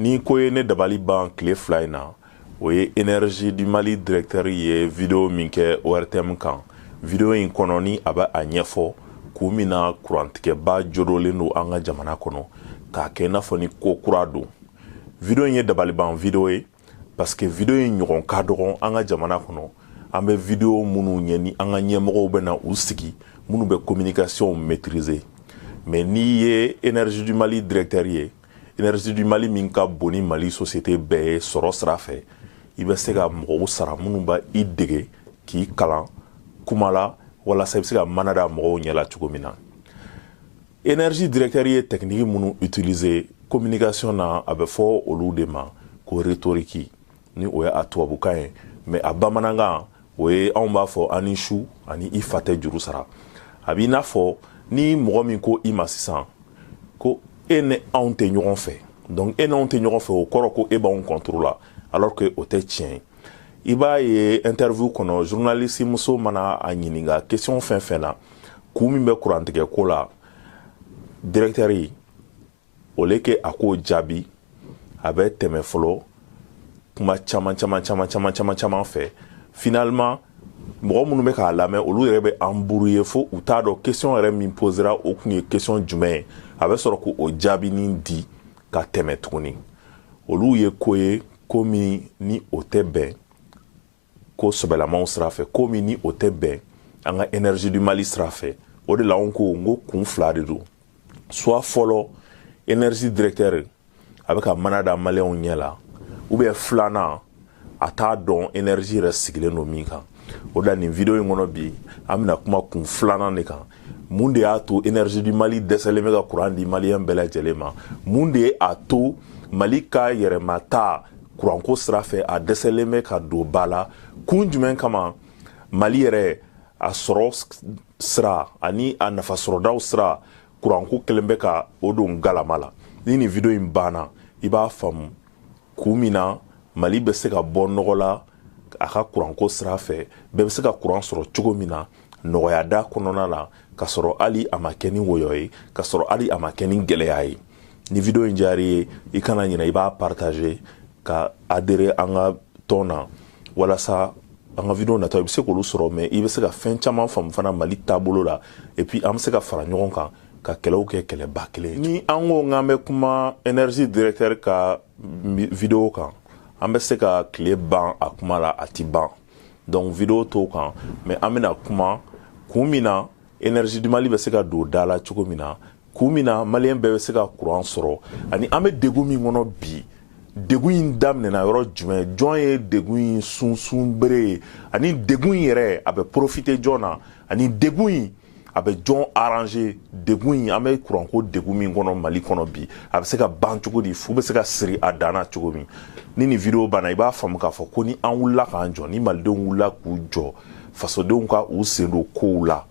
ni ko ye ne dabali ban tile fila in na o ye énergie du Mali directeur ye vidéo min kɛ ORTM kan vidéo in kɔnɔ ni a bɛ a ɲɛfɔ kun min na kurantigɛba jodolen don an ka jamana kɔnɔ k'a kɛ i n'a fɔ ni ko kura don vidéo in ye dabali ban vidéo ye parce que vidéo in ɲɔgɔn ka dɔgɔn an ka jamana kɔnɔ an bɛ vidéo minnu ɲɛ ni an ka ɲɛmɔgɔw bɛ na u sigi minnu bɛ communication maîtriser mais n'i ye énergie du Mali directeur ye énergie du Mali min ka bon ni Mali société bɛɛ ye sɔrɔ sira fɛ i bɛ se ka mɔgɔw sara minnu b'a i dege k'i kalan kuma la walasa i bɛ se ka mana da mɔgɔw ɲɛ la cogo min na énergie directeur ye technique minnu utiliser communication na a bɛ fɔ olu de ma ko rhétorique ni o ye a tubabukan ye mais a bamanankan o ye anw b'a fɔ ani su ani i fa tɛ juru sara a b'i n'a fɔ ni mɔgɔ min ko i ma sisan ko e ni anw tɛ ɲɔgɔn fɛ donc e n'anw tɛ ɲɔgɔn fɛ o kɔrɔ ko e b'anw contre la alors que o tɛ tiɲɛ i b'a ye interview kɔnɔ journaliste muso mana a ɲininka question fɛn fɛn na kun min bɛ kurantigɛ ko la directeur yi au lieu que a k'o jaabi a bɛ tɛmɛ fɔlɔ kuma caman fɛ finalement mɔgɔ minnu bɛ k'a lamɛn olu yɛrɛ bɛ embrouiller fo u t'a dɔn question yɛrɛ min posera o kun ye question jumɛn ye a bɛ sɔrɔ k'o jaabinin di ka tɛmɛ tuguni olu ye ko ye ko min ni o tɛ bɛn ko sɛbɛlamaw sira fɛ ko min ni o tɛ bɛn an ka énergie du Mali sira fɛ o de la n ko kun fila de don soit fɔlɔ énergie directeur a bɛ ka mana da maliyɛnw ɲɛ la ou bien filanan a t'a dɔn énergie yɛrɛ sigilen don min kan o da nin vidéo in kɔnɔ bi an bɛna kuma kun filanan de kan mun de y'a to énergie du Mali dɛsɛlen bɛ ka courant di maliyɛn bɛɛ lajɛlen ma mun de ye a to Mali ka yɛrɛma ta kuranko sira fɛ a dɛsɛlen bɛ ka don ba la kun jumɛn kama Mali yɛrɛ a sɔrɔ sira ani a nafasɔrɔdaw sira kuranko kɛlen bɛ ka o don galama la ni nin vidéo in banna i b'a faamu kun min na Mali bɛ se ka bɔ nɔgɔ la a ka kuranko sira fɛ bɛɛ bɛ se ka kuran sɔrɔ cogo min na nɔgɔya da kɔnɔna la ka sɔrɔ hali a ma kɛ ni wɔyɔ ye ka sɔrɔ hali a ma kɛ ni gɛlɛya ye ni vidéo in diyara i ye i kana ɲinɛ i b'a partager ka adhérer an ka tɔn na walasa an ka vidéo nataw i bɛ se k'olu sɔrɔ mais i bɛ se ka fɛn caman faamu fana Mali taabolo la et puis an bɛ se ka fara ɲɔgɔn kan ka kɛlɛw kɛ kɛlɛba kelen ye ni an ko k'an bɛ kuma énergie directeur ka vidéo kan an bɛ se ka tile ban a kuma la a ti ban donc vidéo t'o kan mais an bɛna kuma kun min na énergie du Mali bɛ se ka don da la cogo min na kun min na maliyɛn bɛɛ bɛ se ka courant sɔrɔ ani an bɛ degun min kɔnɔ bi degun in daminɛna yɔrɔ jumɛn jɔn ye degun in sunsun bere ye ani degun in yɛrɛ a bɛ profiter jɔn na ani degun in a bɛ jɔn arranger degun in an bɛ kuranko degun min kɔnɔ Mali kɔnɔ bi a bɛ se ka ban cogo di fu bɛ se ka siri a dan na cogo min ni nin vidéo banna i b'a faamu k'a fɔ ko ni an wulila k'an jɔ ni malidenw wulila k'u jɔ fasodenw ka u sen don kow la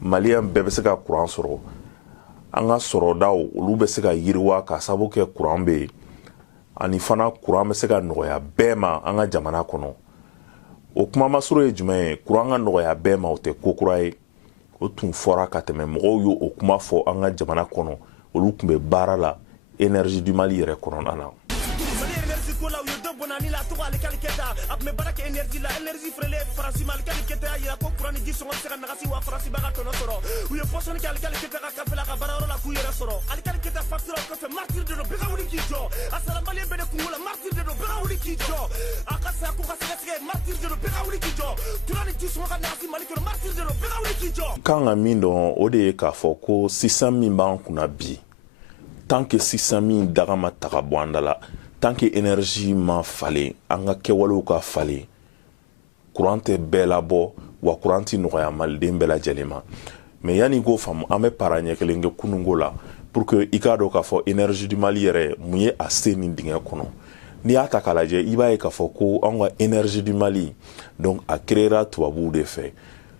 maliyɛn bɛɛ bɛ se ka kuran sɔrɔ an ka sɔrɔdaw olu bɛ se ka yiriwa ka sababu kɛ kuran bɛ yen ani fana kuran bɛ se ka nɔgɔya bɛɛ ma an ka jamana kɔnɔ o kuma masuru ye jumɛn ye kuran ka nɔgɔya bɛɛ ma o tɛ ko kura ye o tun fɔra ka tɛmɛ mɔgɔw ye o kuma fɔ an ka jamana kɔnɔ olu tun bɛ baara la énergie du Mali yɛrɛ kɔnɔna na kola u ye dɔ bɔnna ni la tɔgɔ ale kali kɛta a tun bɛ baara kɛ énergie la énergie feerelen faransi ma ale kali kɛta y'a yira ko kuran ni ji sɔngɔ tɛ se ka nagasi wa faransi b'a ka tɔnɔ sɔrɔ u ye pɔsɔni kɛ ale kali kɛta ka kafe la ka baarayɔrɔ la k'u yɛrɛ sɔrɔ ale kali kɛta facture kɔfɛ martyr de don bɛɛ ka wuli k'i jɔ a sara maliyɛn bɛɛ de kungo la martyr de don bɛɛ ka wuli k'i jɔ a ka sa ko ka sɛgɛsɛgɛ martyr de don bɛɛ ka wuli k'i jɔ kuran ni ji sɔngɔ ka nagasi mali kɔnɔ martyr de don bɛɛ ka wuli k'i jɔ kan ka min dɔn o de ye k'a fɔ ko système min b'an kunna bi tant que système min daga ma taga bɔ an da la tant que énergie ma falen an ka kɛwalew ka falen courant tɛ bɛɛ labɔ wa courant tɛ nɔgɔya maliden bɛɛ lajɛlen ma mais yanni i k'o faamu an bɛ para ɲɛ kelen kɛ kununko la pour que i k'a dɔn k'a fɔ énergie du Mali yɛrɛ mun ye a se nin dingɛ kɔnɔ n'i y'a ta k'a lajɛ i b'a ye k'a fɔ ko an ka énergie du Mali donc a créera tubabuw de fɛ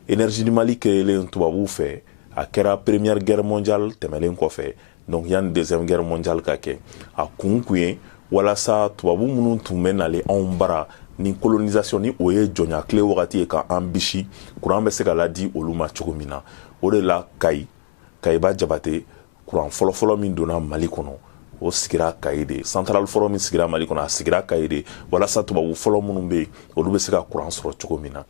énergie du Mali créelen tubabuw fɛ a kɛra première guerre mondiale tɛmɛlen kɔfɛ donc yanni deuxième guerre mondiale ka kɛ a kun ye walasa tubabu minnu tun bɛ nale anw bara ni colonisation ni o ye jɔnya tile wagati ye k'an bisi kuran bɛ se ka ladi olu ma cogo min na o de la Kayiba Jabate kuran fɔlɔfɔlɔ min donna Mali kɔnɔ o sigira Kayi de central fɔlɔ min sigira Mali kɔnɔ a sigira Kayi de walasa tubabu fɔlɔ minnu bɛ yen olu bɛ se ka courant sɔrɔ cogo min na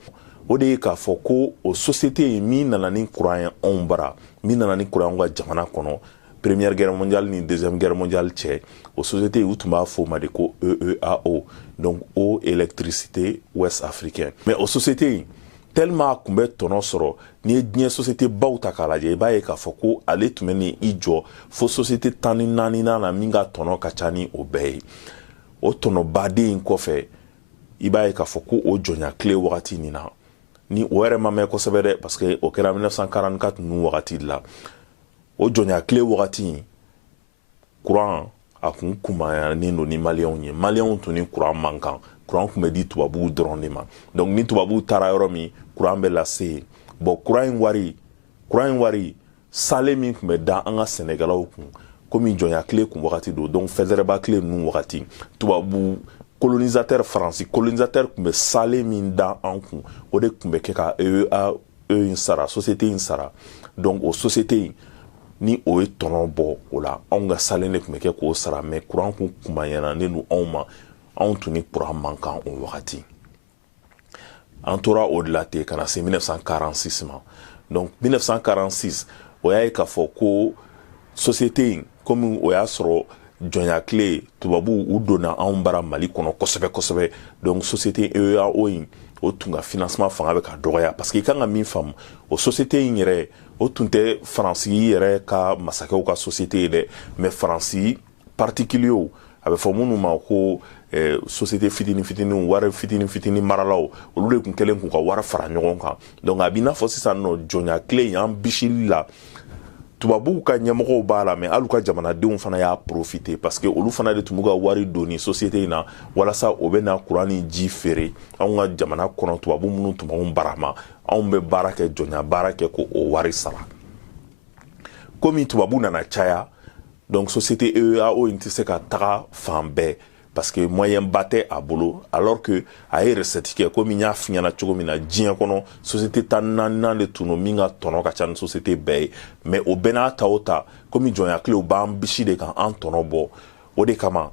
o de ye k'a fɔ ko o société in min nana ni courant ye anw bara min nana ni courant anw ka jamana kɔnɔ première guerre mondiale ni deuxième guerre mondiale cɛ o société u tun b'a fɔ o ma de ko EEAO donc Eau Électricité Ouest Africaine mais o société in tellement a tun bɛ tɔnɔ sɔrɔ n'i ye diɲɛ société baw ta k'a lajɛ i b'a ye k'a fɔ ko ale tun bɛ ni i jɔ fo société 14nan na min ka tɔnɔ ka ca ni o bɛɛ ye o tɔnɔ baden in kɔfɛ i b'a ye k'a fɔ ko o jɔnya tile wagati nin na ni o yɛrɛ ma mɛn kosɛbɛ dɛ parce que o kɛra 1944 ninnu wagati de la o jɔnya tile wagati in courant a kun kumayanen don ni maliyɛnw ye maliyɛnw tun ni courant man kan courant tun bɛ di tubabuw dɔrɔn de ma donc ni tubabuw taara yɔrɔ min courant bɛ lase yen bon courant in wari sale min tun bɛ da an ka sɛnɛkɛlaw kun komi jɔnya tile kun wagati don donc fɛzɛrɛba tile ninnu wagati tubabu colonisateur faransi colonisateur tun bɛ sale min da an kun o de tun bɛ kɛ ka EEA in sara société in sara donc o société in ni o ye tɔnɔ bɔ o la anw ka sale de tun bɛ kɛ k'o sara mais courant kun kumayanen don anw ma anw tun ni courant man kan o wagati an tora o de la ten ka na se 1946 ma donc 1946 o y'a ye k'a fɔ ko société in komi o y'a sɔrɔ jɔnya tile tubabuw u donna anw bara Mali kɔnɔ kosɛbɛ kosɛbɛ donc société EEAO in o tun ka financement fanga bɛ ka dɔgɔya parce que i kan ka min faamu o société in yɛrɛ o tun tɛ faransi yɛrɛ ka masakɛw ka société ye dɛ mais faransi particuliers a bɛ fɔ minnu ma ko société fitinin fitinin wari fitinin fitinin maralaw olu de tun kɛlen k'u ka wari fara ɲɔgɔn kan donc a b'i n'a fɔ sisan nɔ jɔnya tile in an bisili la tubabuw ka ɲɛmɔgɔw b'a la mais hali ka jamanadenw fana y'a profiter parce que olu fana de tun b'u ka wari don ni société in na walasa o bɛ na courant ni ji feere anw ka jamana kɔnɔ tubabu minnu tun b'anw barama anw bɛ baara kɛ jɔnya baara kɛ ko o wari sara komi tubabu nana caya donc société EEAO in tɛ se ka taga fan bɛɛ parce que moyen ba tɛ a bolo alors que a ye recette kɛ komi n y'a f'i ɲɛna cogo min na diɲɛ kɔnɔ société 14nan de tun don min ka tɔnɔ ka ca ni société bɛɛ ye mais o bɛɛ n'a ta o ta komi jɔnya tilew b'an bisi de kan an tɔnɔ bɔ o de kama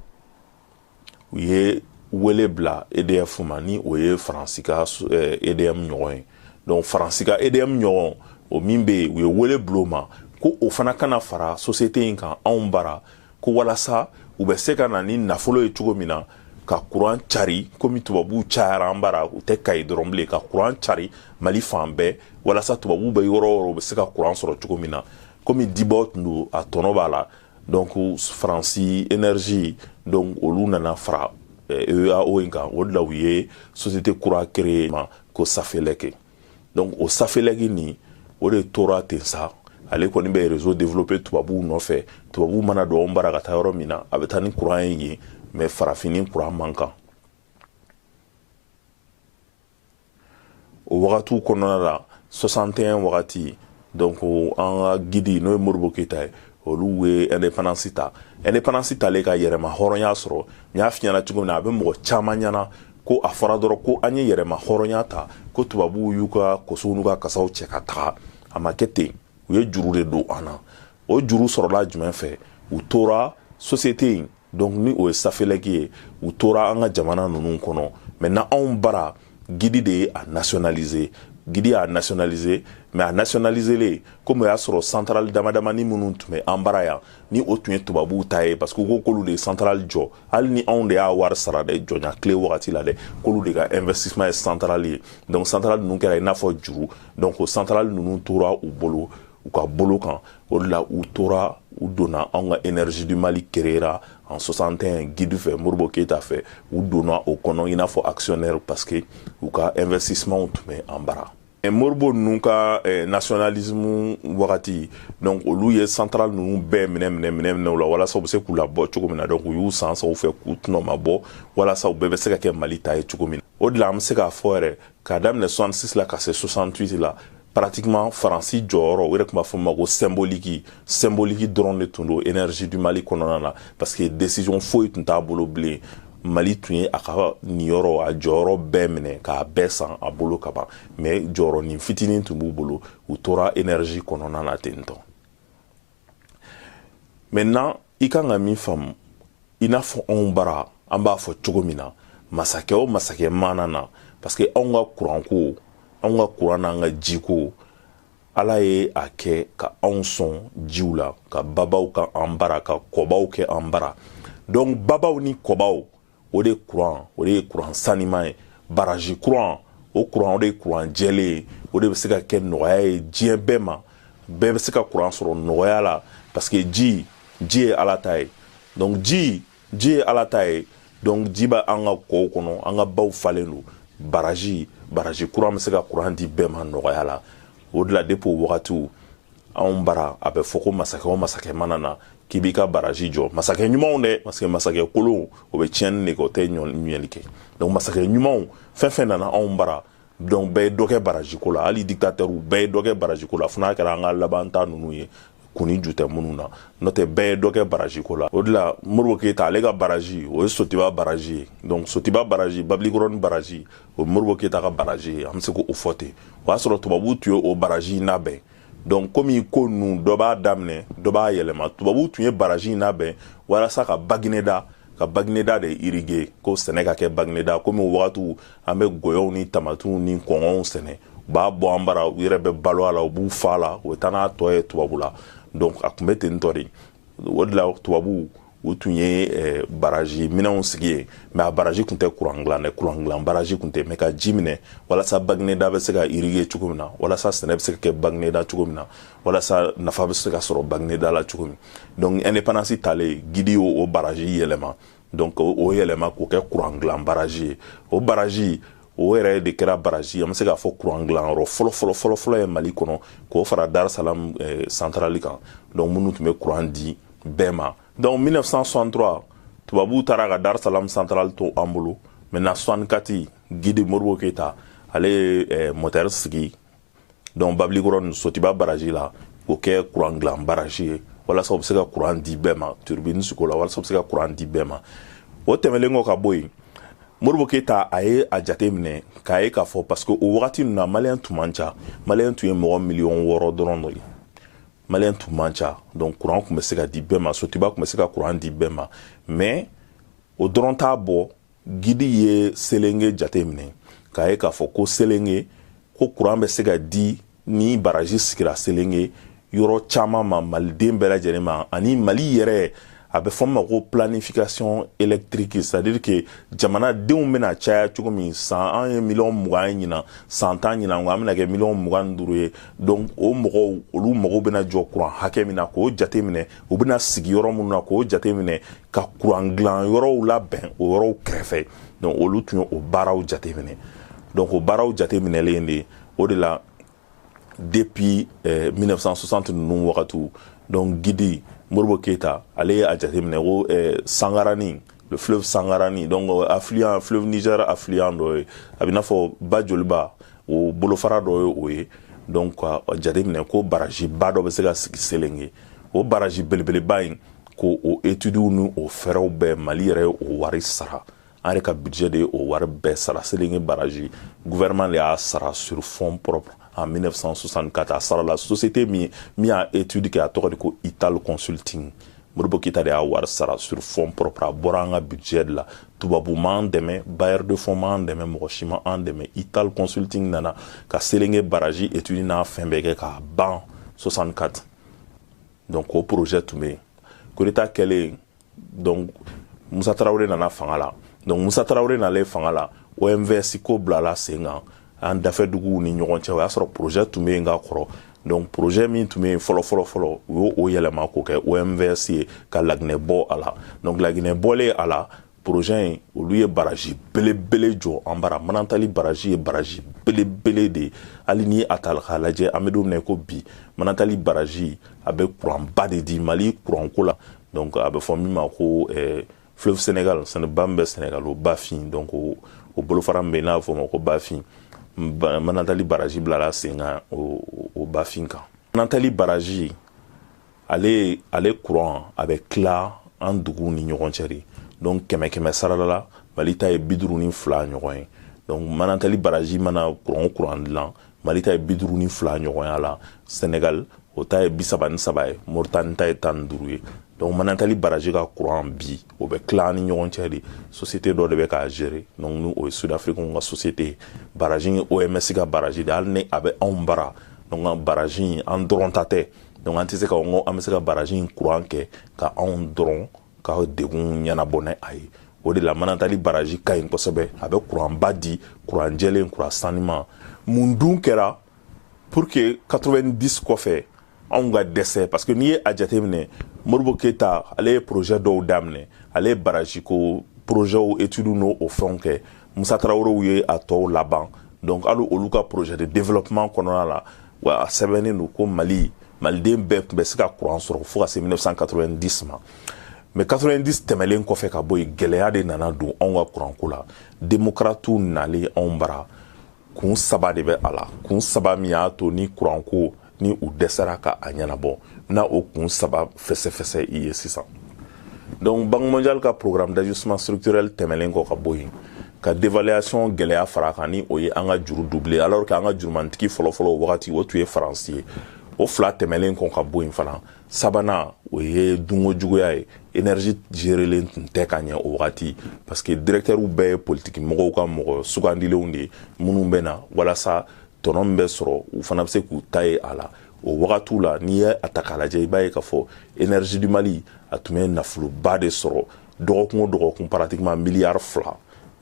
u ye wele bila EDF ma ni o ye faransi ka EDM ɲɔgɔn ye donc faransi ka EDM ɲɔgɔn o min bɛ yen u ye wele bila o ma ko o fana kana fara société in kan anw bara ko walasa u bɛ se ka na ni nafolo ye cogo min na ka courant cari komi tubabuw cayara an bara u tɛ Kayi dɔrɔn bilen ka courant cari Mali fan bɛɛ walasa tubabuw bɛ yɔrɔ o yɔrɔ u bɛ se ka courant sɔrɔ cogo min na komi dibɔ tun don a tɔnɔ b'a la donc faransi énergie donc olu nana fara EEAO in kan o de la u ye société kura créé ma ko Safelec donc o Safelec nin o de tora ten sa ale kɔni bɛ réseau développé tubabuw nɔfɛ tubabuw mana don anw bara ka taa yɔrɔ min na a bɛ taa ni courant ye yen mais farafini courant man kan o wagatiw kɔnɔna la 61 wagati donc an ka guide n'o ye Modibo Keyita ye olu ye indépendance ta indépendance talen ka yɛrɛma hɔrɔnya sɔrɔ n y'a f'i ɲɛna cogo min na a bɛ mɔgɔ caman ɲɛna ko a fɔra dɔrɔn ko an ye yɛrɛma hɔrɔnya ta ko tubabuw y'u ka kosow n'u ka kasaw cɛ ka taga a ma kɛ ten u ye juru de don an na o juru sɔrɔla jumɛn fɛ u tora société in donc ni o ye Safelec ye u tora an ka jamana ninnu kɔnɔ maintenant anw bara Gidi de ye a nationaliser Gidi y'a nationaliser mais a nationaliser comme o y'a sɔrɔ centrale damadamani minnu tun bɛ an bara yan ni o tun ye tubabuw ta ye parce que u ko k'olu de ye centrale jɔ hali ni anw de y'a wari sara dɛ jɔnya tile wagati la dɛ k'olu de ka investissement ye centrale ye donc centrale ninnu kɛra i n'a fɔ juru donc o centrale ninnu tora u bolo u ka bolo kan o de la u tora u donna anw ka énergie du Mali créera en 61 Guide fɛ Modibo Keyita fɛ u donna o kɔnɔ i n'a fɔ actionnaire parce que u ka investissement tun bɛ an bara Modibo ninnu ka nationalisme wagati donc olu ye centrale ninnu bɛɛ minɛ o la walasa u bɛ se k'u labɔ cogo min na donc u y'u san sa u fɛ k'u tɔnɔ ma bɔ walasa u bɛɛ bɛ se ka kɛ Mali ta ye cogo min na o de la an bɛ se k'a fɔ yɛrɛ k'a daminɛ 66 la ka se 68 la pratiquement faransi jɔyɔrɔ o yɛrɛ tun b'a fɔ ma ko symbolique dɔrɔn de tun don énergie du Mali kɔnɔna na parce que décision foyi tun t'a bolo bilen Mali tun ye a ka niyɔrɔ a jɔyɔrɔ bɛɛ minɛ k'a bɛɛ san a bolo ka ban mais jɔyɔrɔnin fitinin tun b'u bolo u tora énergie kɔnɔna na ten tɔ maintenant i kan ka min faamu i n'a fɔ anw bara an b'a fɔ cogo min na masakɛ o masakɛ mana na parce que anw ka kuranko anw ka kuran n'an ka jiko ala ye a kɛ ka anw sɔn jiw la ka babaw ka an bara ka kɔbaw kɛ an bara donc babaw ni kɔbaw o de ye kuran sanima ye baraji kuran o kuran o de ye kuran jɛlen ye o de bɛ se ka kɛ nɔgɔya ye diɲɛ bɛɛ ma bɛɛ bɛ se ka kuran sɔrɔ nɔgɔya la parce que ji ye ala ta ye donc ji ye ala ta ye donc ji b'a an ka kɔw kɔnɔ an ka baw falen don baraji kuran bɛ se ka kuran di bɛɛ ma nɔgɔya la o de la depuis o wagatiw anw bara a bɛ fɔ ko masakɛ o masakɛ mana na k'i b'i ka baraji jɔ masakɛ ɲumanw dɛ parce que masakɛ kolon o bɛ tiɲɛni de kɛ o tɛ ɲɛli kɛ donc masakɛ ɲumanw fɛn fɛn nana anw bara donc bɛɛ ye dɔ kɛ baraji ko la hali dictateur bɛɛ ye dɔ kɛ baraji ko la fo n'a kɛra an ka laban ta ninnu ye kuni ju tɛ minnu na n'o tɛ bɛɛ ye dɔ kɛ baraji ko la o de la Modibo Keyita ale ka baraji o ye Sotiba baraji ye donc Sotiba baraji Babilikɔrɔni baraji o ye Modibo Keyita ka baraji ye an bɛ se k'o fɔ ten o y'a sɔrɔ tubabuw tun ye o baraji in labɛn donc komi ko ninnu dɔ b'a daminɛ dɔ b'a yɛlɛma tubabuw tun ye baraji in labɛn walasa ka Bagineda de irriguer ko sɛnɛ ka kɛ Bagineda komi o wagatiw an bɛ gɔyɔw ni tamatiw ni kɔngɔw sɛnɛ u b'a bɔ an bara u yɛrɛ bɛ balo a la u b'u fa la u bɛ taa n'a tɔ ye tubabu la donc a tun bɛ ten tɔ de o de la tubabuw u tun ye baraji minɛnw sigi ye mais a baraji tun tɛ kuran dilan dɛ kuran dilan baraji tun tɛ mais ka ji minɛ walasa Bagineda bɛ se ka irriguer cogo min na walasa sɛnɛ bɛ se ka kɛ Bagineda cogo min na walasa nafa bɛ se ka sɔrɔ Bagineda la cogo min donc indépendance talen Gidi y'o baraji yɛlɛma donc o yɛlɛma k'o kɛ kuran dilan baraji ye o baraji o yɛrɛ de kɛra baraji an bɛ se k'a fɔ kuran dilanyɔrɔ fɔlɔ ye Mali kɔnɔ k'o fara Dar es Salaam centrale kan donc minnu tun bɛ kuran di bɛɛ ma donc 1963 tubabuw taara ka Dar es Salaam centrale to an bolo maintenant 64 Gidi Modibo Keyita ale ye moteur sigi donc Babilikɔrɔni Sotiba baraji la k'o kɛ kuran dilan baraji ye walasa o bɛ se ka kuran di bɛɛ ma turbine sigi o la walasa o bɛ se ka kuran di bɛɛ ma o tɛmɛlen kɔ ka bɔ yen Modibo Keyita a ye a jate minɛ k'a ye k'a fɔ parce que o wagati ninnu na maliyɛn tun man ca maliyɛn tun ye mɔgɔ miliyɔn 6 dɔrɔn de ye maliyɛn tun man ca donc kuran tun bɛ se ka di bɛɛ ma Sotiba tun bɛ se ka kuran di bɛɛ ma mais o dɔrɔn t'a bɔ Gidi ye Selenge jate minɛ k'a ye k'a fɔ ko Selenge ko kuran bɛ se ka di ni baraji sigira Selenge yɔrɔ caman ma maliden bɛɛ lajɛlen ma ani Mali yɛrɛ a bɛ fɔ ma ko planification électrique c'est-à-dire que jamanadenw bɛna caya cogo min san an ye miliyɔn 20 ɲina san 10 ɲina an bɛna kɛ miliyɔn 25 ye donc o mɔgɔw olu mago bɛna jɔ kuran hakɛ min na k'o jate minɛ u bɛna sigi yɔrɔ minnu na k'o jate minɛ ka kuran dilan yɔrɔw labɛn o yɔrɔw kɛrɛfɛ donc olu tun ye o baaraw jate minɛ donc o baaraw jate minɛlen de o de la depuis 1960 ninnu wagatiw donc Gidi Modibo Keyita ale a jate minɛ ko Sangarani le fleuve Sangarani donc affluent fleuve Niger affluent dɔ ye a bɛ n'a fɔ ba joliba o bolofara dɔ ye o ye donc a jate minɛ ko baraji ba dɔ bɛ se ka sigi Selenge o baraji belebeleba in ko o études ni o fɛɛrɛw bɛɛ Mali yɛrɛ ye o wari sara an yɛrɛ ka budget de ye o wari bɛɛ sara Selenge baraji gouvernement de y'a sara sur fonds propres en 1964 a sara la société min y'a étude kɛ a tɔgɔ de ko Ital Consulting Modibo Keyita de y'a wari sara sur fonds propres a bɔra an ka budget de la tubabu m'an dɛmɛ bailleur de fonds m'an dɛmɛ mɔgɔ si ma an dɛmɛ Ital Consulting nana ka Selenge baraji étude n'a fɛn bɛɛ kɛ k'a ban 64 donc o projet tun bɛ yen coup d'état kɛlen donc Musa Tarawele nana fanga la donc Musa Tarawele nalen fanga la OMVS ko bilala sen kan an dafɛduguw ni ɲɔgɔn cɛ o y'a sɔrɔ projet tun bɛ yen ka kɔrɔ donc projet min tun bɛ yen fɔlɔ u y'o yɛlɛma k'o kɛ OMVS ye ka Laginɛ bɔ a la donc Laginɛ bɔlen a la projet in olu ye baraji belebele jɔ an bara Manantali baraji ye baraji belebele de hali ni a ta k'a lajɛ an bɛ don min na ko bi Manantali baraji a bɛ kuranba de di Mali kuranko la donc a bɛ fɔ min ma ko fleuve Sénégal sɛnɛba min bɛ Sénégal o Bafin donc o bolofara min bɛ yen n'a bɛ fɔ o ma ko Bafin Manantali baraji bilala sen kan o Bafin kan Manantali baraji ale courant a bɛ tila an duguw ni ɲɔgɔn cɛ de donc 100 sarala la Mali ta ye 52 ɲɔgɔn ye donc Manantali baraji mana courant dilan Mali ta ye 52 ɲɔgɔnya la Sénégal o ta ye 33 ye Mauritanie ta ye 15 ye donc manantali baraji ka courant bi o bɛ tila ni ɲɔgɔn cɛ de société dɔ de bɛ k'a gérer donc ni o ye Sud Africain ka société baraji OMS ka baraji de hali ni a bɛ anw bara donc baraji an dɔrɔn ta tɛ donc an tɛ se ka n ko an bɛ se ka baraji courant kɛ ka anw dɔrɔn ka degun ɲɛnabɔ ni a ye o de la manantali baraji ka ɲi kosɛbɛ a bɛ courant ba di courant jɛlen courant sanuman mun dun kɛra pour que 90 kɔfɛ anw ka dɛsɛ parce que n'i ye a jateminɛ Modibo Keita ale ye projet dɔw daminɛ ale ye baraji ko projet études n'o fɛnw kɛ Musa Traoré ye a tɔw laban donc hali olu ka projet de développement kɔnɔna la wa a sɛbɛnnen don ko maliden bɛɛ tun bɛ se ka courant sɔrɔ fo ka se 1990 ma mais 90 tɛmɛlen kɔfɛ ka bɔ yen gɛlɛya de nana don anw ka courant ko la démocrates nalen anw bara kun saba de bɛ a la kun saba min y'a to ni courant ko ni u dɛsɛra ka a ɲɛnabɔ na o kun saba fɛsɛfɛsɛ i ye sisan donc Banque mondiale ka programme d'ajustement structurel tɛmɛlen kɔ ka bɔ yen ka dévaluation gɛlɛya fara kan ni o ye an ka juru doubler alors que an ka jurumantigi fɔlɔfɔlɔ o wagati o tun ye faransi ye o fila tɛmɛlen kɔ ka bɔ yen fana sabanan o ye dunko juguya ye énergie gérelen tun tɛ ka ɲɛ o wagati parce que directeurs bɛɛ ye politique mɔgɔw ka mɔgɔ sugandilenw de minnu bɛ na walasa tɔnɔ min bɛ sɔrɔ u fana bɛ se k'u ta ye a la o wagatiw la n'i ye a ta k'a lajɛ i b'a ye k'a fɔ énergie du Mali a tun bɛ nafoloba de sɔrɔ dɔgɔkun o dɔgɔkun pratiquement miliyari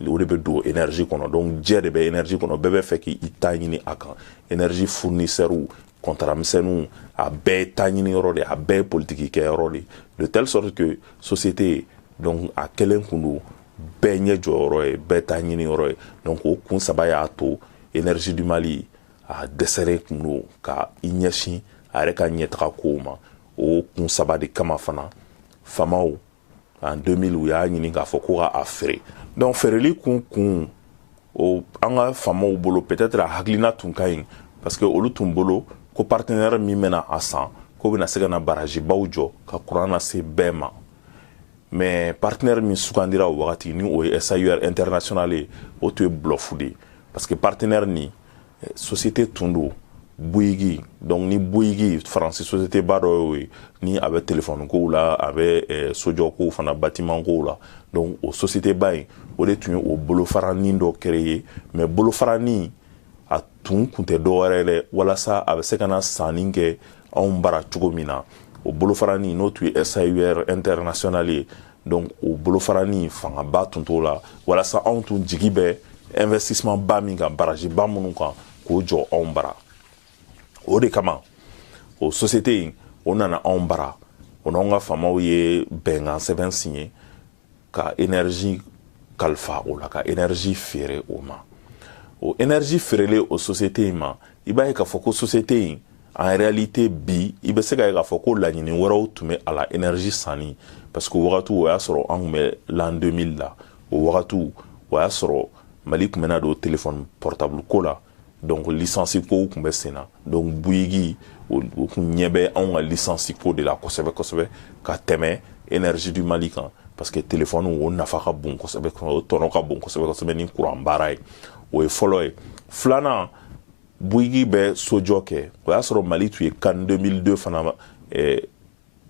2 o de bɛ don énergie kɔnɔ donc jɛ de bɛ énergie kɔnɔ bɛɛ bɛ fɛ k'i ta ɲini a kan énergie fournisseurs contrat misɛnninw a bɛɛ ye ta ɲini yɔrɔ de a bɛɛ ye politique kɛ yɔrɔ de telle sorte que société donc a kɛlen kun don bɛɛ ɲɛ jɔyɔrɔ ye bɛɛ ta ɲini yɔrɔ ye donc o kun saba y'a to énergie du Mali a dɛsɛrɛ kun don ka i ɲɛsin a yɛrɛ ka ɲɛtaga kow ma o kun saba de kama fana famaw en 2000 u y'a ɲini k'a fɔ ko ka a feere donc feereli kun o an ka famaw bolo peut-être a hakilina tun ka ɲi parce que olu tun bolo ko partenaire min bɛna a san ko bɛna se ka na baraji baw jɔ ka courant lase bɛɛ ma mais partenaire min sugandira o wagati ni o ye SAUR international ye o tun ye bluff de parce que partenaire ni société tun don Bouygues donc ni Bouygues faransi société ba dɔ y'o ye ni a bɛ téléphone kow la a bɛ sojɔ kow fana bâtiment kow la donc o société ba in o de tun ye o bolofaranin dɔ créé mais bolofaranin a tun tɛ dɔwɛrɛ dɛ walasa a bɛ se ka na sanni kɛ anw bara cogo min na o bolofaranin n'o tun ye SAUR international ye donc o bolofaranin fangaba tun t'o la walasa anw tun jigi bɛ investissement ba min kan baraji ba minnu kan k'o jɔ anw bara o de kama o société in o nana anw bara o n'anw ka famaw ye bɛnkan sɛbɛn signé ka énergie kalifa o la ka énergie feere o ma o énergie feerelen o société in ma i b'a ye k'a fɔ ko société in en réalité bi i bɛ se ka ye k'a fɔ ko laɲini wɛrɛw tun bɛ a la énergie sanni parce que o wagatiw o y'a sɔrɔ an tun bɛ l'an 2000 la o wagatiw o y'a sɔrɔ Mali tun bɛna don téléphone portable ko la donc licence kow tun bɛ sen na donc Bouygues o tun ɲɛ bɛ anw ka licence ko de la kosɛbɛ kosɛbɛ ka tɛmɛ énergie du Mali kan parce que téléphone o nafa ka bon kosɛbɛ o tɔnɔ ka bon kosɛbɛ kosɛbɛ ni courant baara ye o ye fɔlɔ ye filanan Bouygues bɛ sojɔ kɛ o y'a sɔrɔ Mali tun ye CAN 2002 fana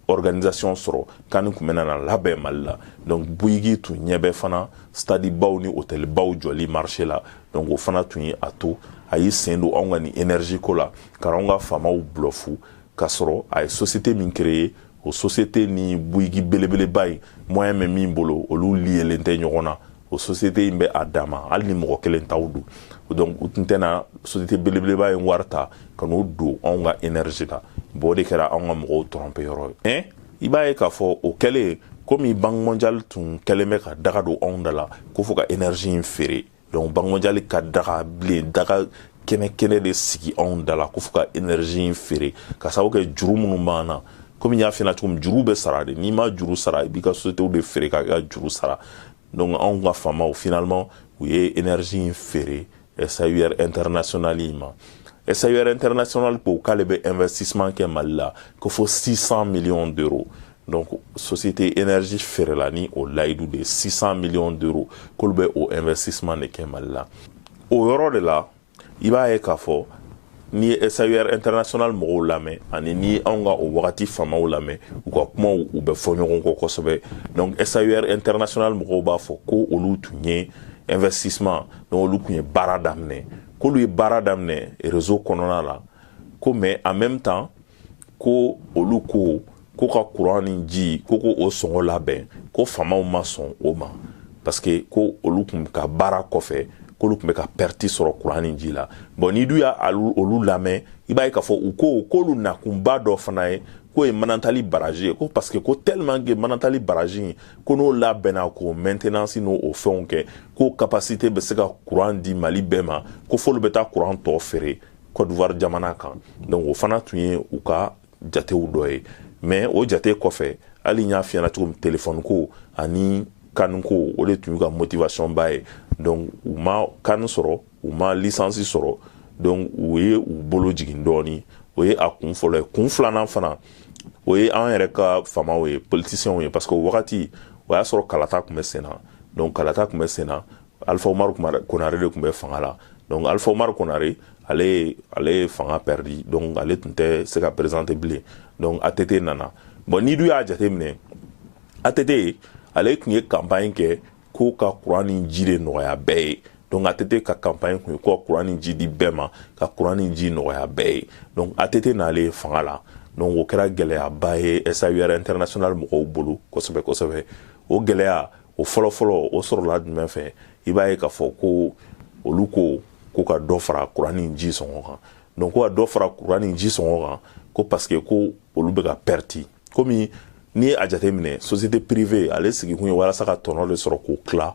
organisation sɔrɔ CAN tun bɛna na labɛn Mali la donc Bouygues tun ɲɛ bɛ fana stade baw ni hôtel baw jɔli marché la donc o fana tun ye a to a y'i sen don anw ka ni énergie ko la ka anw ka famaw blufu ka sɔrɔ a ye société min créé o société ni Bouygues belebeleba in moyen bɛ min bolo olu liyelen tɛ ɲɔgɔn na o société in bɛ a dama hali ni mɔgɔ kelen t'aw don donc u tun tɛna société belebeleba in wari ta ka n'o don anw ka énergie la bon o de kɛra anw ka mɔgɔw tromper yɔrɔ ye mais i b'a ye k'a fɔ o kɛlen komi Banque mondiale tun kɛlen bɛ ka daga don anw da la ko fo ka énergie in feere donc Banque mondiale ka daga bilen daga kɛnɛ de sigi anw da la ko fo ka énergie in feere ka sababu kɛ juru minnu b'an na komi n y'a f'i ɲɛna cogo min juru bɛ sara de n'i ma juru sara i b'i ka société de feere k'a ka juru sara donc anw ka famaw finalement u ye énergie in feere SAUR international ma SAUR international ko k'ale bɛ investissement kɛ Mali la ko fo 600 millions d'euros donc société énergie feerela ni o layidu de 600 millions d'euros k'olu bɛ o investissement de kɛ Mali la o yɔrɔ de la i b'a ye k'a fɔ ni ye SAUR international mɔgɔw lamɛn ani ni anw ka o wagati faamaw lamɛn u ka kumaw u bɛ fɔ ɲɔgɔn kɔ kosɛbɛ donc SAUR international mɔgɔw b'a fɔ ko olu tun ye investissement donc olu tun ye baara daminɛ k'olu ye baara daminɛ réseau kɔnɔna la ko mais en même temps ko olu ko ka courant ni ji ko o sɔngɔ labɛn ko faamaw ma sɔn o ma parce que ko olu tun ka baara kɔfɛ k'olu tun bɛ ka perte sɔrɔ courant ni ji la bon ni du y'a olu lamɛn i b'a ye k'a fɔ u ko k'olu nakunba dɔ fana ye k'o ye Manantali baraji ye ko parce que ko tellement que Manantali baraji ko n'o labɛnna k'o maintenance n'o fɛnw kɛ k'o capacité bɛ se ka courant di Mali bɛɛ ma ko f'olu bɛ taa courant tɔ feere Côte d'Ivoire jamana kan donc o fana tun ye u ka jatew dɔ ye mais o jate kɔfɛ hali n y'a f'i ɲɛna cogo min téléphone ko ani kanu ko o de tun y'u ka motivation ba ye donc u ma kanu sɔrɔ u ma licence sɔrɔ donc u ye u bolo jigin dɔɔni o ye a kun fɔlɔ ye kun filanan fana o ye an yɛrɛ ka faamaw ye politiciens ye parce que o wagati o y'a sɔrɔ kalata tun bɛ sen na donc kalata tun bɛ sen na Alpha Umaru Konare de tun bɛ fanga la donc Alpha Umaru Konare ale ye fanga perdi donc ale tun tɛ se ka présenter bilen donc ATT nana bon ni du y'a jateminɛ ATT ale tun ye campagne kɛ ko ka courant ni ji de nɔgɔya bɛɛ ye donc ATT ka campagne kun ye ko ka courant ni ji di bɛɛ ma ka courant ni ji nɔgɔya bɛɛ ye donc ATT n'ale fanga la donc o kɛra gɛlɛyaba ye SAUR international mɔgɔw bolo kosɛbɛ kosɛbɛ o gɛlɛya o fɔlɔfɔlɔ o sɔrɔla jumɛn fɛ i b'a ye k'a fɔ ko olu ko ka dɔ fara courant ni ji sɔngɔ kan donc ko ka dɔ fara courant ni ji sɔngɔ kan ko parce que ko olu bɛ ka perte komi ni a jateminɛ société privée ale sigikun ye walasa ka tɔnɔ de sɔrɔ k'o tila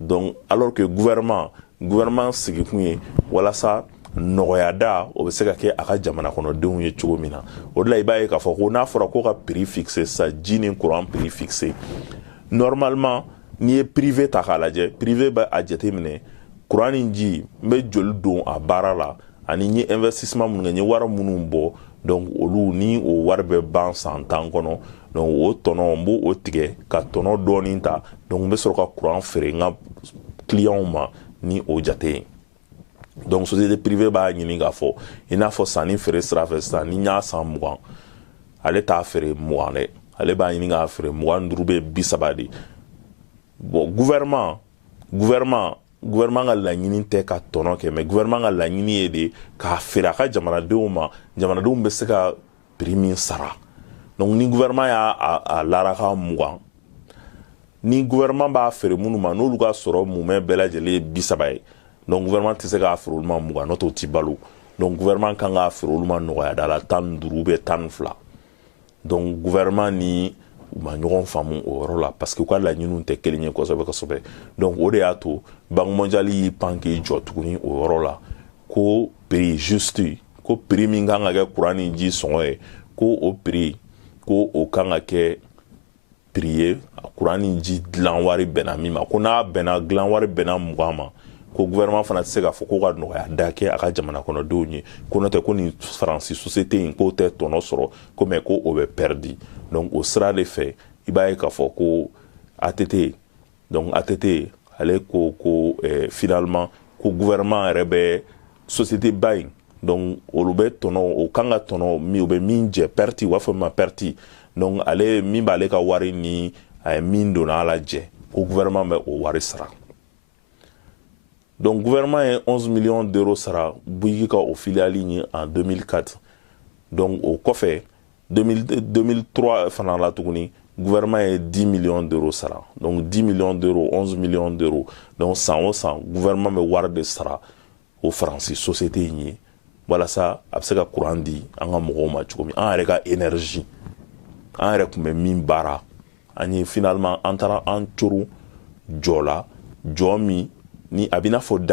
donc alors que gouvernement sigikun ye walasa nɔgɔya da o bɛ se ka kɛ a ka jamana kɔnɔdenw ye cogo min na o de la i b'a ye k'a fɔ ko n'a fɔra ko ka prix fixé sa ji ni courant prix fixé normalement n'i ye privé ta k'a lajɛ privé bɛ a jateminɛ courant ni ji n bɛ joli don a baara la ani n ye investissement minnu kɛ n ye wari minnu bɔ donc olu ni o wari bɛ ban san 10 kɔnɔ donc o tɔnɔ n b'o tigɛ ka tɔnɔ dɔɔni ta donc n bɛ sɔrɔ ka courant feere n ka clients ma ni o jate ye donc société privée b'a ɲini k'a fɔ i n'a fɔ sanni feere sira fɛ sisan ni n y'a san 20 ale t'a feere 20 dɛ ale b'a ɲini k'a feere 25 bɛ 30 de bon gouvernement ka laɲini tɛ ka tɔnɔ kɛ mais gouvernement ka laɲini ye de k'a feere a ka jamanadenw ma jamanadenw bɛ se ka prix min sara donc ni gouvernement y'a laraka 20 ni gouvernement b'a feere minnu ma n'olu ka sɔrɔ mumɛ bɛɛ lajɛlen ye 30 ye donc gouvernement tɛ se k'a feere olu ma 20 n'o tɛ o ti balo donc gouvernement kan k'a feere olu ma nɔgɔya da la 15 ou 12 donc gouvernement ni u ma ɲɔgɔn faamu o yɔrɔ la parce que u ka laɲiniw tɛ kelen ye kosɛbɛ kosɛbɛ donc o de y'a to banque mondiale y'i pan k'i jɔ tuguni o yɔrɔ la ko prix juste ko prix min kan ka kɛ courant ni ji sɔngɔ ye ko o prix ko o kan ka kɛ prix ye courant ni ji dilan wari bɛnna min ma ko n'a bɛnna dilan wari bɛnna 20 ma ko gouvernement fana tɛ se k'a fɔ ko ka nɔgɔya da kɛ a ka jamana kɔnɔdenw ye ko n'o tɛ ko ni faransi société in k'o tɛ tɔnɔ sɔrɔ ko mais ko o bɛ perdi donc o sira de fɛ i b'a ye k'a fɔ ko ATT donc ATT ale ko finalement ko gouvernement yɛrɛ bɛ société ba in donc olu bɛ tɔnɔ o kan ka tɔnɔ min o bɛ min jɛ perti u b'a fɔ min ma perti donc ale min b'ale ka wari ni a ye min donna a la jɛ ko gouvernement bɛ o wari sara donc gouvernement ye 11 millions d'euros sara Bouygues ka o filiale ye en 2004 donc o kɔfɛ 2003 fana la tuguni gouvernement ye 10 millions d'euros sara donc 10 millions d'euros 11 millions d'euros donc san o san gouvernement bɛ wari de sara o faransi société ye walasa a bɛ se ka courant di an ka mɔgɔw ma cogo min an yɛrɛ ka énergie an yɛrɛ tun bɛ min baara an ye finalement an taara an coron jɔ la jɔ min ni a bɛ n'a fɔ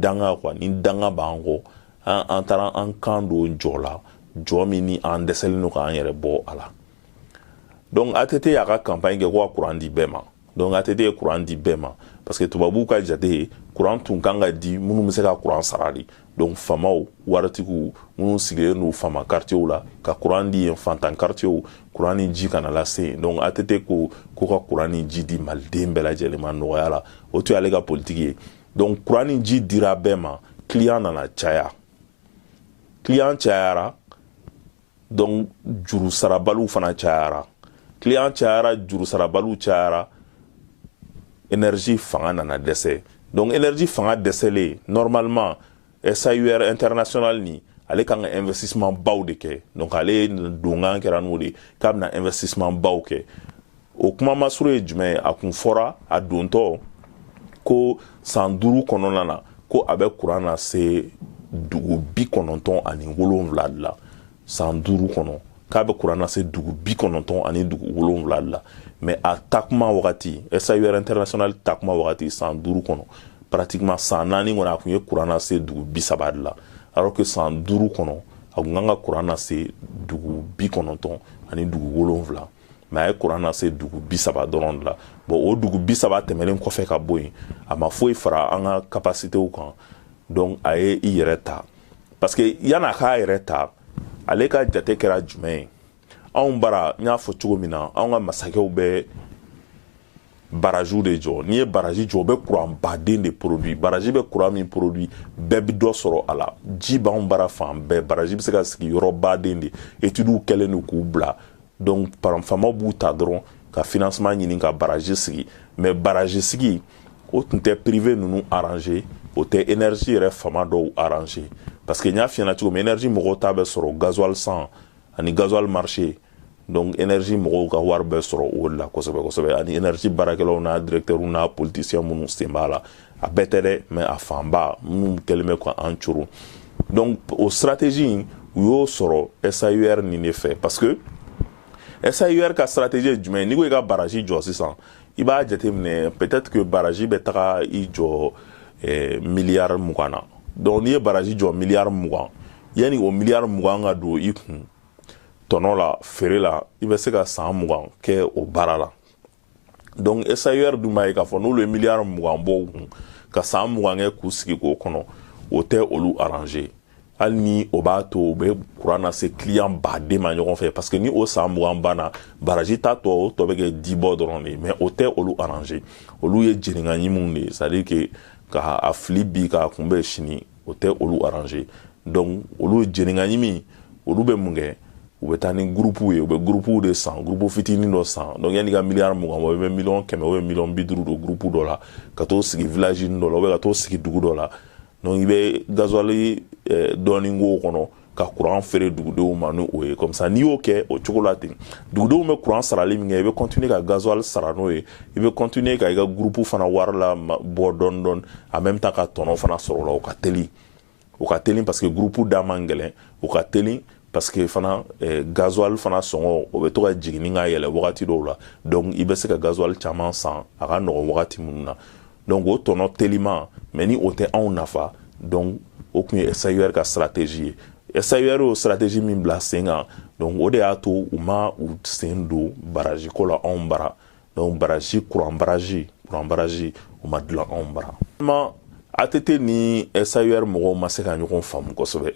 danga quoi ni danga b'an kɔ an taara an kan don jɔ la jɔ min ni an dɛsɛlen don k'an yɛrɛ bɔ a la donc ATT y'a ka campagne kɛ ko ka courant di bɛɛ ma donc ATT ye courant di bɛɛ ma parce que tubabuw ka jate ye courant tun kan ka di minnu bɛ se ka courant sara de donc faamaw waritigiw minnu sigilen don faama quartier la ka courant di yen fantan quartier courant ni ji kana lase yen donc ATT ko ka courant ni ji di maliden bɛɛ lajɛlen ma nɔgɔya la o tun y'ale ka politique ye donc courant ni ji dira bɛɛ ma client nana caya client cayara donc juru sarabalu fana cayara client cayara juru sarabalu cayara énergie fanga nana dɛsɛ donc énergie fanga dɛsɛlen normalement SAUR international ni ale kan ka investissement baw de kɛ donc ale donkan kɛra n'o de k'a bɛna investissement baw kɛ o kuma masuru ye jumɛn ye a kun fɔra a dontɔ ko san 5 kɔnɔna na ko a bɛ courant na se dugu 97 de la san 5 kɔnɔ k'a bɛ courant na se dugu 97 de la mais a takuma wagati SAUR international takuma wagati san 5 kɔnɔ pratiquement san 4 kɔnɔ a kun ye courant na se dugu 30 de la alors que san 5 kɔnɔ a kun kan ka courant na se dugu 97 mais a ye courant na se dugu 30 dɔrɔn de la bon o dugu 30 tɛmɛlen kɔfɛ ka bɔ yen a ma foyi fara an ka capacitéw kan donc a ye i yɛrɛ ta parce que yan'a k'a yɛrɛ ta ale ka jate kɛra jumɛn ye anw bara n y'a fɔ cogo min na anw ka masakɛw bɛ barajiw de jɔ n'i ye baraji jɔ o bɛ courant baden de produit baraji bɛ courant min produit bɛɛ bɛ dɔ sɔrɔ a la ji b'anw bara fan bɛɛ baraji bɛ se ka sigi yɔrɔ baden de études kɛlen don k'u bila donc faamaw b'u ta dɔrɔn ka financement ɲini ka baraji sigi mais baraji sigi o tun tɛ privé ninnu arrangé o tɛ énergie yɛrɛ faama dɔw arrangé parce que n y'a f'i ɲɛna cogo min énergie mɔgɔw ta bɛ sɔrɔ gasoil san ani gasoil marché donc énergie mɔgɔw ka wari bɛ sɔrɔ o de la kosɛbɛ kosɛbɛ ani énergie baarakɛlaw n'a directeurs n'a politiciens minnu sen b'a la a bɛɛ tɛ dɛ mais a fanba minnu kɛlen bɛ k'an coro donc o stratégie in u y'o sɔrɔ SAUR nin de fɛ parce que SAUR ka stratégie ye jumɛn n'i ko i ka baraji jɔ sisan i b'a jateminɛ peut-être que baraji bɛ taga i jɔ miliyari 20 na donc n'i ye baraji jɔ miliyari 20 yanni o miliyari 20 ka don i kun tɔnɔ la feere la i bɛ se ka san 20 kɛ o baara la donc SAUR dun b'a ye k'a fɔ n'olu ye miliyari 20 bɔ u kun ka san 20 kɛ k'u sigi k'o kɔnɔ o tɛ olu arranger hali ni o b'a to u bɛ courant na se client baden ma ɲɔgɔn fɛ parce que ni o san 20 banna baraji ta tɔ o tɔ bɛ kɛ dibɔ dɔrɔn de mais o tɛ olu arranger olu ye jɛnɛka ɲiminw de ye c'est à dire que ka a fili bi k'a kunbɛn sini o tɛ olu arranger donc olu ye jɛnɛka ɲimi olu bɛ mun kɛ u bɛ taa ni groupe ye u bɛ groupe de san groupe fitinin dɔ san donc yanni ka miliyari 20 bɔ i bɛ miliyɔn 100 ou bien miliyɔn 50 don groupe dɔ la ka t'o sigi village dɔ la ou bien ka t'o sigi dugu dɔ la donc i bɛ gasoil dɔɔni k'o kɔnɔ ka courant feere dugudenw ma ni o ye comme ça n'i y'o kɛ o cogo la ten dugudenw bɛ courant sarali min kɛ i bɛ continuer ka gasoil sara n'o ye i bɛ continuer ka i ka groupe fana wari la bɔ dɔɔni dɔɔni en même temps ka tɔnɔ fana sɔrɔ o la o ka teli parce que groupe da man gɛlɛn o ka teli parce que fana gasoil fana sɔngɔ o bɛ to ka jigin ni ka yɛlɛ wagati dɔw la donc i bɛ se ka gasoil caman san a ka nɔgɔ wagati minnu na donc o tɔnɔ telima mais ni o tɛ anw nafa donc o tun ye SAUR ka stratégie ye SAUR y'o stratégie min bila sen kan donc o de y'a to u ma u sen don baraji ko la anw bara donc baraji courant baraji o ma dilan anw bara ATT ni SAUR mɔgɔw ma se ka ɲɔgɔn faamu kosɛbɛ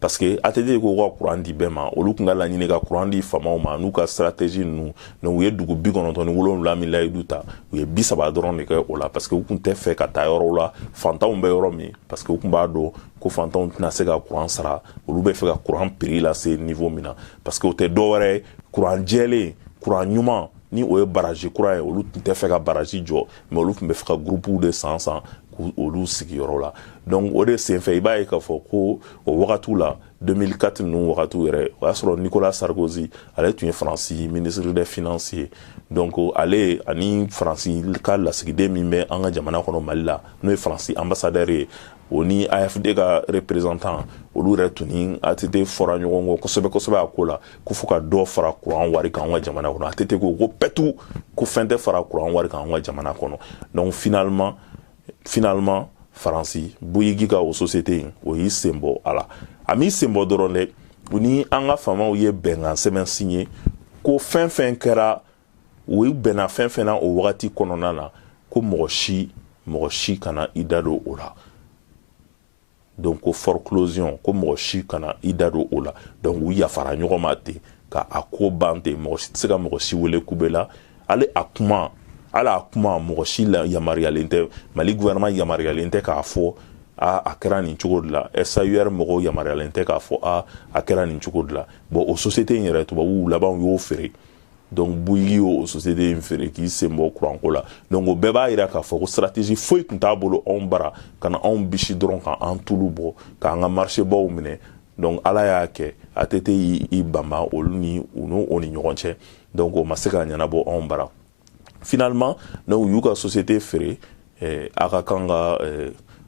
parce que ATT ko ka courant di bɛɛ ma olu tun ka laɲini ka courant di faamaw ma n'u ka stratégie ninnu donc u ye dugu 97 min layidu ta u ye 30 dɔrɔn de kɛ o la parce que u tun tɛ fɛ ka taa yɔrɔw la fantanw bɛ yɔrɔ min parce que u tun b'a dɔn ko fantanw tɛna se ka courant sara olu bɛ fɛ ka courant prix lase niveau min na parce que o tɛ dɔwɛrɛ ye courant jɛlen courant ɲuman ni o ye baraji kura ye olu tun tɛ fɛ ka baraji jɔ mais olu tun bɛ fɛ ka groupe de san olu sigiyɔrɔ la donc o de senfɛ i b'a ye k'a fɔ ko o wagatiw la 2004 ninnu wagatiw yɛrɛ o y'a sɔrɔ Nicolas Sarkozy ale tun ye Faransi ministre des finances ye donc ale ani Faransi ka lasigiden min bɛ an ka jamana kɔnɔ Mali la n'o ye Faransi ambassadeur ye o ni AFD ka représentant olu yɛrɛ tun ni ATT fɔra ɲɔgɔn kɔ kosɛbɛ kosɛbɛ a ko la ko fo ka dɔ fara courant wari kan an ka jamana kɔnɔ ATT ko pɛtu ko fɛn tɛ fara courant wari kan an ka jamana kɔnɔ donc finalement Faransi Bouygues ka o société in o y'i sen bɔ a la a m'i sen bɔ dɔrɔn dɛ u ni an ka faamaw ye bɛnkan sɛbɛn signé ko fɛn fɛn kɛra u bɛnna fɛn fɛn na o wagati kɔnɔna na ko mɔgɔ si kana i da don o la donc ko foreclosion ko mɔgɔ si kana i da don o la donc u yafara ɲɔgɔn ma ten ka a ko ban ten mɔgɔ si tɛ se ka mɔgɔ si wele kube la hali a kuma mɔgɔ si la yamaruyalen tɛ Mali gouvernement yamaruyalen tɛ k'a fɔ a kɛra nin cogo de la SAUR mɔgɔw yamaruyalen tɛ k'a fɔ a kɛra nin cogo de la bon o société in yɛrɛ tubabuw laban y'o feere donc Bouygues y'o société in feere k'i sen bɔ kuranko la donc o bɛɛ b'a yira k'a fɔ ko stratégie foyi tun t'a bolo anw bara ka na anw bisi dɔrɔn k'an tulu bɔ k'an ka marché baw minɛ donc ala y'a kɛ ATT y'i banba olu ni u ni ɲɔgɔn cɛ donc o ma se ka ɲɛnabɔ anw bara finalement donc u y'u ka société feere Aga Khan ka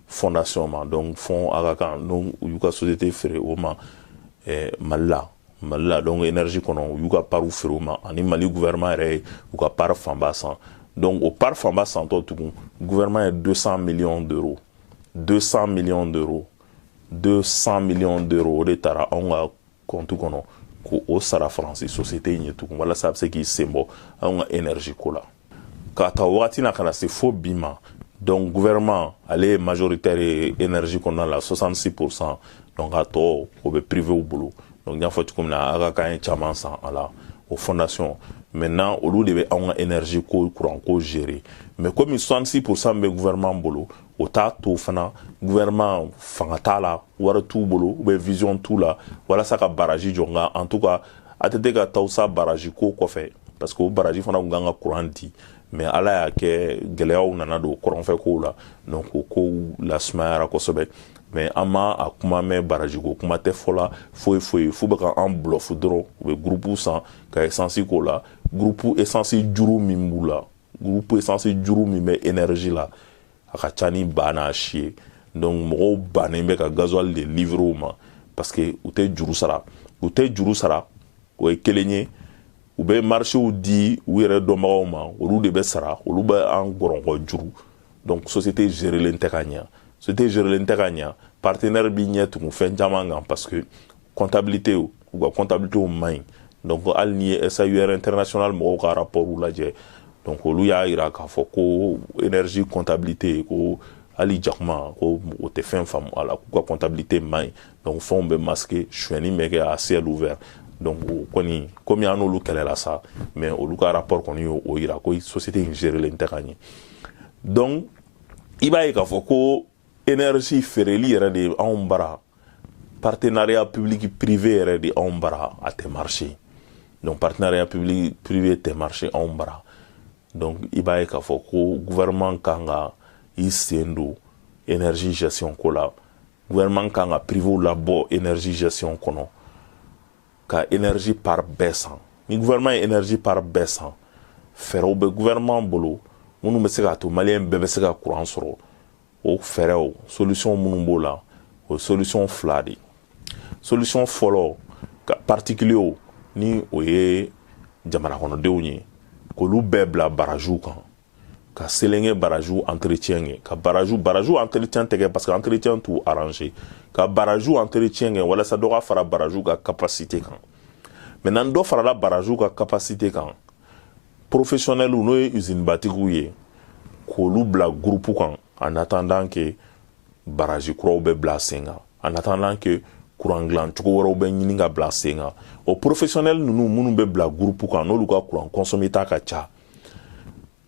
fondation ma donc fond Aga Khan donc u y'u ka société feere o ma Mali la donc énergie kɔnɔ u y'u ka part feere o ma ani Mali gouvernement yɛrɛ ye u ka part fanba san donc o part fanba santɔ tugun gouvernement ye 200 millions d'euros 200 millions d'euros 200 millions d'euros o de taara anw ka compte kɔnɔ k'o sara faransi société in ye tugun walasa a bɛ se k'i sen bɔ anw ka énergie ko la k'a ta wagati na ka na se fo bi ma donc gouvernement ale ye majoritaire ye énergie kɔnɔna la 66% donc a tɔ o bɛ privé u bolo donc n y'a fɔ cogo min na Aga Khan ye caman san a la o fondation maintenant olu de bɛ anw ka énergie ko courant ko gérer mais comme 66% bɛ gouvernement bolo o t'a to fana gouvernement fanga t'a la wari t'u bolo ou bien vision t'u la walasa ka baraji jɔ nka en tout cas ATT ka taw sa baraji ko kɔfɛ parce que o baraji fana tun kan ka courant di mais ala y'a kɛ gɛlɛyaw nana don kɔrɔnfɛ kow la donc o kow lasumayara kosɛbɛ mais an ma a kuma mɛn baraji ko kuma tɛ fɔ la foyi foyi fo bɛ ka an bluff dɔrɔn u bɛ groupe san ka essence k'o la groupe essence juru min b'u la groupe essence juru min bɛ énergie la a ka ca ni ba n'a si ye donc mɔgɔw bannen bɛ ka gasoil de livrer u ma parce que u tɛ juru sara o ye kelen ye u bɛ marchéw di u yɛrɛ dɔnbagaw ma olu de bɛ sara olu bɛ an gɔrɔnkɔ juru donc société gérelen tɛ ka ɲa société gérelen tɛ ka ɲa partenaire bi ɲɛ tugun fɛn caman kan parce que comptabilité u ka comptabilité man ɲi donc hali ni ye SAUR international mɔgɔw ka rapport lajɛ donc olu y'a yira k'a fɔ ko énergie comptabilité ko hali jakuma ko o tɛ fɛn faamu a la k'u ka comptabilité man ɲi donc fɛnw bɛ masqué suɲɛni bɛ kɛ à ciel ouvert donc o kɔni komi an n'olu kɛlɛla sa mais olu ka rapport kɔni y'o yira ko société in gérelen tɛ ka ɲɛ donc i b'a ye k'a fɔ ko énergie feereli yɛrɛ de anw bara partenariat public privé yɛrɛ de anw bara a tɛ marché donc partenariat public privé tɛ marché anw bara donc i b'a ye k'a fɔ ko gouvernement kan ka i sen don énergie gestion ko la gouvernement kan ka privé labɔ énergie gestion kɔnɔ ka énergie part bɛɛ san ni gouvernement ye énergie part bɛɛ san fɛɛrɛw bɛ gouvernement bolo minnu bɛ se k'a to maliyɛn bɛɛ bɛ se ka courant sɔrɔ o fɛɛrɛw solution minnu b'o la o solution fila de solution fɔlɔ ka particulier ni o ye jamana kɔnɔdenw ye k'olu bɛɛ bila barajiw kan ka selenge barajiw entretien kɛ ka barajiw entretien tɛ kɛ parce que entretien t'u arranger ka barajiw entretien kɛ walasa dɔ ka fara barajiw ka capacité kan maintenant dɔ farala barajiw ka capacité kan professionnels n'o ye usine batigiw ye k'olu bila groupe kan en attendant que baraji kuraw bɛ bila sen kan en attendant que courant dilan cogo wɛrɛw bɛ ɲini ka bila sen kan o professionnel ninnu minnu bɛ bila groupe kan n'olu ka courant consommé ta ka ca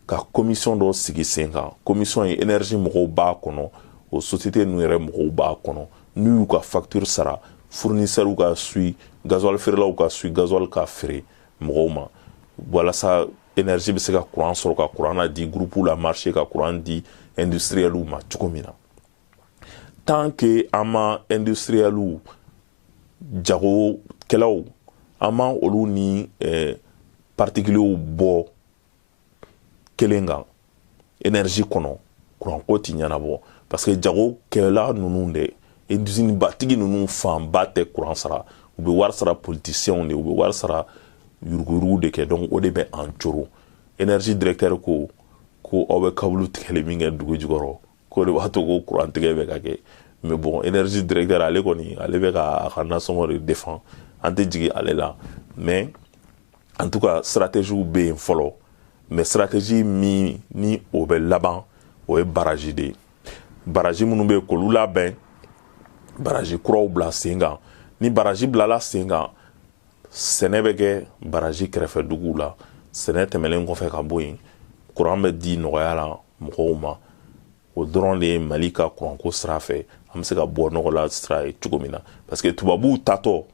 ka commission dɔ sigi sen kan commission ye énergie mɔgɔw b'a kɔnɔ o société ninnu yɛrɛ mɔgɔw b'a kɔnɔ n'u y'u ka facture sara fournisseurs ka suit gasoil feerelaw ka suit gasoil ka feere mɔgɔw ma walasa énergie bɛ se ka courant sɔrɔ ka courant na di groupe la marché ka courant di industriel ma cogo min na tant que an ma industriel jagokɛlaw an ma olu ni particuliers bɔ kelen kan énergie kɔnɔ courant ko ti ɲɛnabɔ parce que jagokɛla ninnu de usine batigi ninnu fanba tɛ courant sara u bɛ wari sara politiciens de u bɛ wari sara yuruguyurugu de kɛ donc o de bɛ an coro énergie directeur ko aw bɛ kabulu tigɛli min kɛ dugu jukɔrɔ ko de b'a to ko courant tigɛ bɛ ka kɛ mais bon énergie directeur ale kɔni ale bɛ ka a ka nasɔngɔ de défend an tɛ jigin ale la mais en tout cas stratégie bɛ yen fɔlɔ mais stratégie min ni o bɛ laban o ye baraji de ye baraji minnu bɛ yen k'olu labɛn baraji kuraw bila sen kan ni baraji bilala sen kan sɛnɛ bɛ kɛ baraji kɛrɛfɛ duguw la sɛnɛ tɛmɛlen kɔfɛ ka bɔ yen courant bɛ di nɔgɔya la mɔgɔw ma o dɔrɔn de ye Mali ka courant ko sira fɛ an bɛ se ka bɔ nɔgɔ la sira ye cogo min na parce que tubabuw tatɔ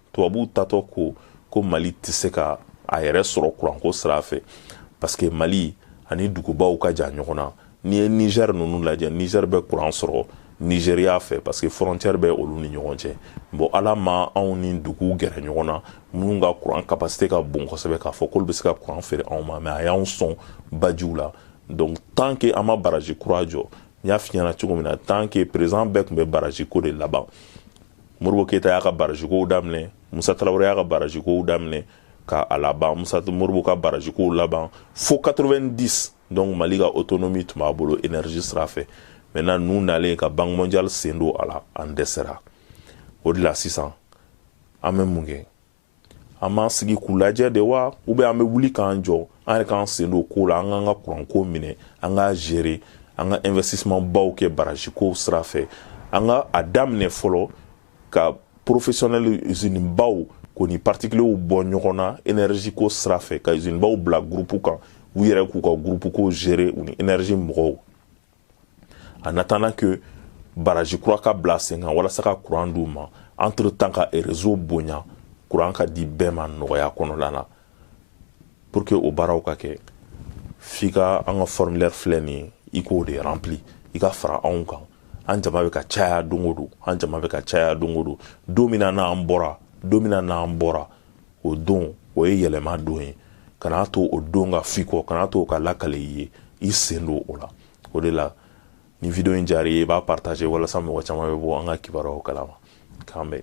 ko Mali tɛ se ka a yɛrɛ sɔrɔ kuranko sira fɛ parce que Mali ani dugubaw ka jan ɲɔgɔn na n'i ye Niger ninnu lajɛ Niger bɛ kuran sɔrɔ Nigeria fɛ parce que frontière bɛ olu ni ɲɔgɔn cɛ bon ala ma anw ni duguw gɛrɛ ɲɔgɔn na minnu ka kuran capacité ka bon kosɛbɛ k'a fɔ k'olu bɛ se ka kuran feere anw ma mais a y'anw sɔn bajiw la donc tant que an ma baraji kura jɔ n y'a f'i ɲɛna cogo min na tant que président bɛɛ tun bɛ baraji ko de laban Modibo Keyita y'a ka baraji kow daminɛ Musa Tarawele y'a ka baraji kow daminɛ ka a laban Modibo ka baraji kow laban fo 90 donc Mali ka autonomie tun b'a bolo énergie sira fɛ maintenant n'u nalen ka Banque mondiale sen don a la an dɛsɛra o de la sisan an bɛ mun kɛ an b'an sigi k'u lajɛ de wa ou bien an bɛ wuli k'an jɔ an yɛrɛ k'an sen don ko la an k'an ka kuranko minɛ an k'a gérer an ka investissement baw kɛ baraji kow sira fɛ an ka a daminɛ fɔlɔ ka professionnel usine baw ko ni particuliers bɔ ɲɔgɔn na énergie ko sira fɛ ka usine baw bila groupe kan u yɛrɛ k'u ka groupe ko gérer u ni énergie mɔgɔw en attendant que baraji kura ka bila sen kan walasa ka courant d'u ma entre temps ka réseau bonya courant ka di bɛɛ ma nɔgɔya kɔnɔna na pour que o baaraw ka kɛ f'i ka an ka formulaire filɛ nin ye i k'o de rempli i ka fara anw kan an jama bɛ ka caya don o don an jama bɛ ka caya don o don don min na n'an bɔra o don o ye yɛlɛma don ye kana to o don ka f'i kɔ kana to o ka lakale i ye i sen don o la o de la ni video in diyara i ye i b'a partager walasa mɔgɔ caman bɛ bɔ an ka kibaruyaw kalama k'an bɛn